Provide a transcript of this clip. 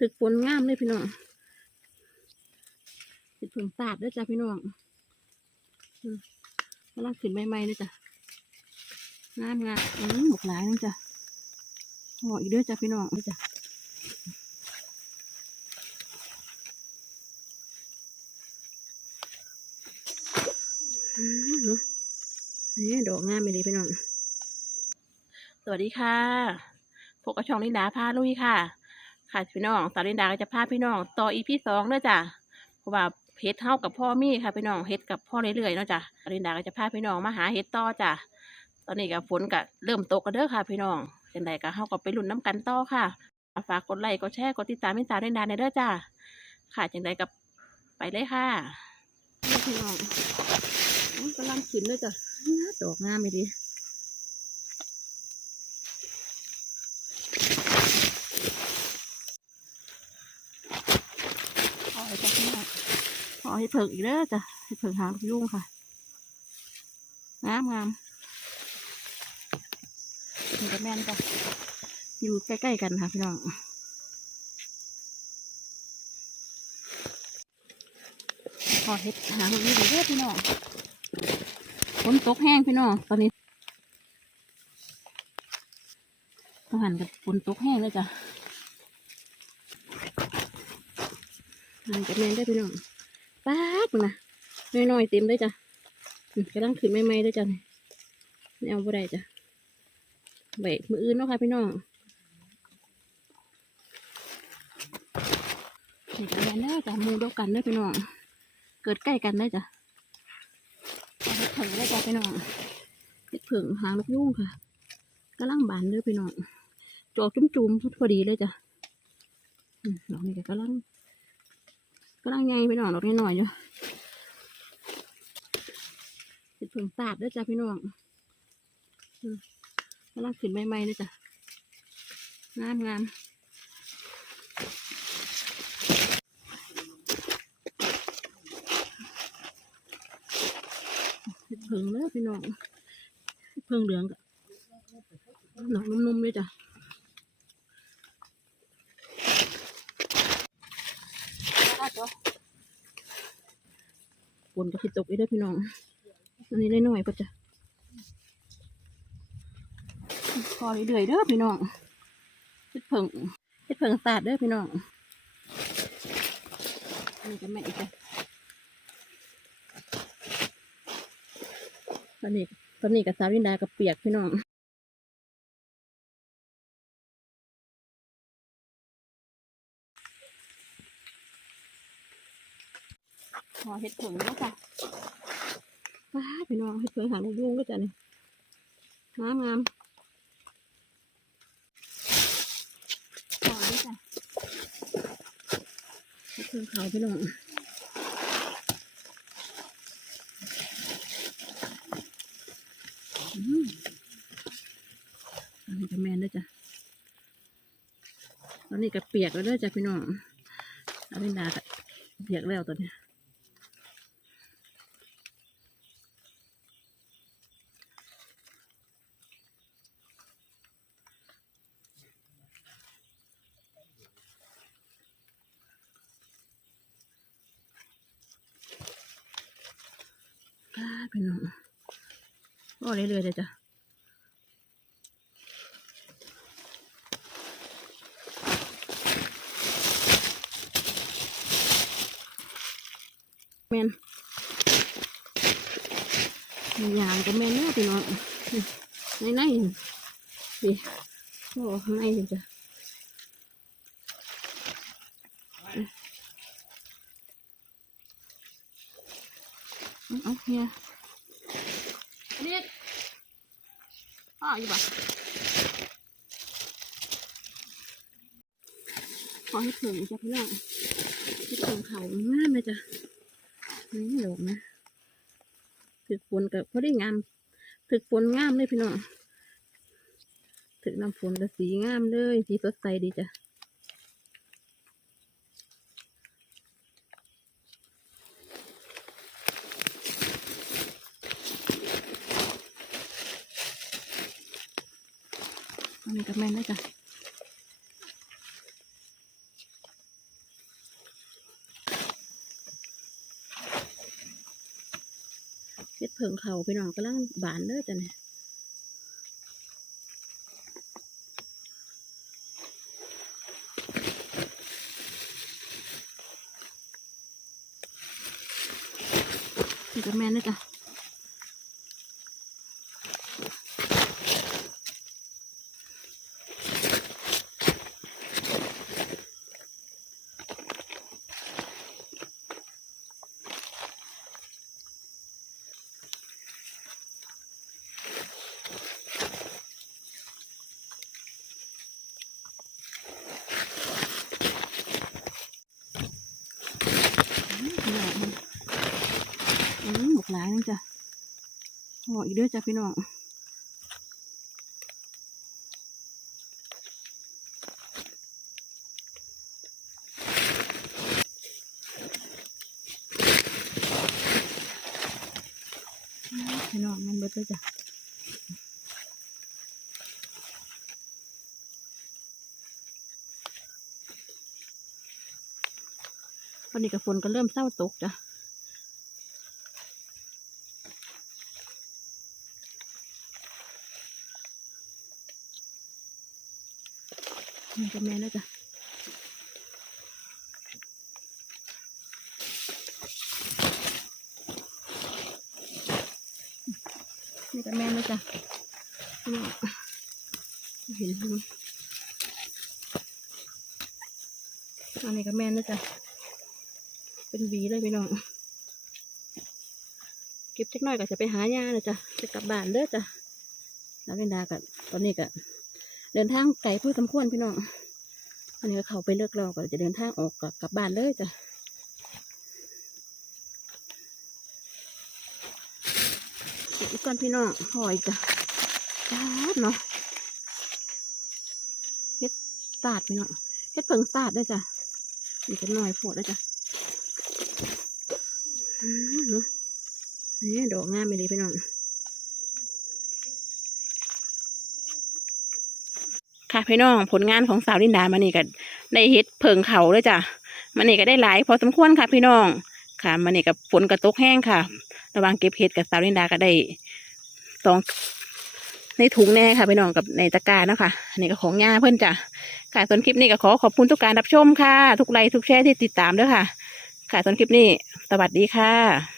ถึกฝนงามเลยพี่น้องเห็ดเพิ่งตาดด้วยจ้ะพี่น้องกำลังขึ้นใหม่ๆเลยจ้ะงามงามอืมหมกหลายนึงจ้ะห่ออีกเด้วยจ้ะพี่น้องจ้ะเนอะนี่ดอกงามไปเลยพี่น้อง สวัสดีค่ะพวกกระชองลินดาพาลุยค่ะ ค่ะพี่น้องสาวลินดาก็จะพาพี่น้องต่ออีพีสองเด้อจ้ะเพราะว่าเฮ็ดเท่ากับพ่อมี่ค่ะพี่น้องเฮ็ดกับพ่อเรื่อยๆเนาะจ้ะสาวลินดาก็จะพาพี่น้องมาหาเฮ็ดต่อจ้ะตอนนี้ก็ฝนก็เริ่มตกกันเด้อค่ะ พี่น้องจังใดก็เฮาก็ไปลุ้นน้ำกันต่อค่ะฝากกดไลค์กดแชร์กดติดตามให้สาวลินดาในเด้อจ้ะค่ะจังใดก็ไปเลยค่ะพี่น้องกำลังขึ้นเลยจ้ะดอกงามเลยดิ ขอให้จ้ะพี่น้อง อให้เผิกอีกเด้อจ้ะให้เผิกหางยุ่งค่ะงามงามนี่ก็แม่นจ้ะอยู่ใกล้ๆกันค่ะพี่น้องขอเห็ดหางยุ่งอีกเด้อพี่น้องฝนตกแห้งพี่น้องตอนนี้ต้องหันกับฝนตกแห้งเลยจ้ะมันจะแม่นได้พี่น้อง๊บนะน้อยๆเต็มเลยจ้ะอืมกำลังขึ้นใหม่ๆเลยจ้ะนี่เอาบ่ได้จ้ะเบมืออื่นเนาะค่ะพี่น้องนี่ก็แม่นได้อจ้ะมูเดียวกันเด้อพี่น้อง เกิดใกล้กันได้จ้ะเอาเห็ดเผิงได้จ้ะพี่น้องเห็ดเผิงหางนกยุ่งค่ะกำลังบานเด้อพี่น้องจอกจุ่มๆพอดีเลยจ้ะอืมดอกนี้ก็กำลัง ก็ลังไงไปหน่อยดอกน้อยๆอยู่ติดผงตาดด้วยจ้ะพี่น้องกำลังขึ้นใหม่ๆเลยจ้ะงามงามเพิงเลยพี่น้องเพิงเหลืองกับหนอกนุ่มๆเลยจ้ะได้ ตัวฝนก็สิตกอีกเด้อพี่น้อง อันนี้ได้หน่อยก็จะพอเรื่อยๆเด้อพี่น้องเฮ็ดเผิงเฮ็ดเผิงสาดเด้อพี่น้องนนี้ก็แม่อีกจ้ะตอนนี้ตอนนี้กับสาวินดากับเปียกพี่น้อง พอเฮ็ดผงแล้วจ้ะว้าพี่น้องให้เพื่อนหางยุ่งก็จะนี่งามงามต่อด้วยจ้ะให้เพื่อนเขาวพี่น้องอันนี้ก็แมนด้วยจ้ะตอนนี้ก็เปียกแล้วด้วยจ้ะพี่น้องอารินดาก็เปียกแล้วตอนนี้ พี่น้องก็เรื่อยๆเลยจ้ะแมนยางก็แมนเนื้อพี่น้องในในๆสิโอ้ข้างในจ้ะเอาเอาเฮีย อันนี้อ๋ออยู่บ่ขอให้ถึงจ้ะพี่น้องให้ถึงเขางามเลยจ้ะนี่ดอกนะถึกฝนกับพอได้งามถึกฝนงามเลยพี่น้องถึกน้ำฝนกับสีงามเลยสีสดใสดีจ้ะ อันนี้ก็แม่นได้จ้ะเฮ็ดเพิงเขาไปน้องกำลังบานเด้อจ้ะเนี่ยก็แม่นได้จ้ะ หลายนึงจ้ะห่ออีกเด้อจ้ะพี่น้องพี่น้องมันเบิดเลยจ้ะวันนี้กับฝนก็เริ่มเศร้าตกจ้ะ นี่ก็แม่นแล้วจ้ะนี่ก็แม่นแล้วจ้ะเห็นไหมอันนี้ก็แม่นแล้วจ้ะเป็นหวีเลยพี่น้อง เก็บเล็กน้อยก็จะไปหายาเลยจ้ะ จะกลับบ้านเด้อจ้ะ แล้วเวลากับตอนนี้ก็ เดินทางไกลพอสมควรพี่น้อง อันนี้ก็เขาไปเลือกรอก่อนจะเดินทางออกกลับกับบ้านเลยจ้ะอีกก่อนพี่น้องหอยจ้ะสาเนาะเฮ็ดสาดพี่น้องเฮ็ดเพิงสาดด้วยจ้ะนี่ก็หน่อยโผล่ด้วยจ้ะเนาะนี่ดอกงามไปเลยพี่น้อง ค่ะพี่น้องผลงานของสาวลินดามานี่ก็ได้เฮ็ดเพิงเขาเลยจ้ะมานี่ก็ได้หลายพอสมควรค่ะพี่น้องค่ะมานี่กับฝนกระตกแห้งค่ะ ระวังเก็บเห็ดกับสาวลินดาก็ได้สองในถุงแน่ค่ะพี่น้องกับในตะกร้าเนาะค่ะนนี้ก็ของย่าเพื่อนจ้ะค่ะส่วนคลิปนี้ก็ขอขอบคุณทุกการรับชมค่ะ ทุกไลค์ทุกแชร์ที่ติดตามด้วยค่ะ ค่ะส่วนคลิปนี้สวัสดีค่ะ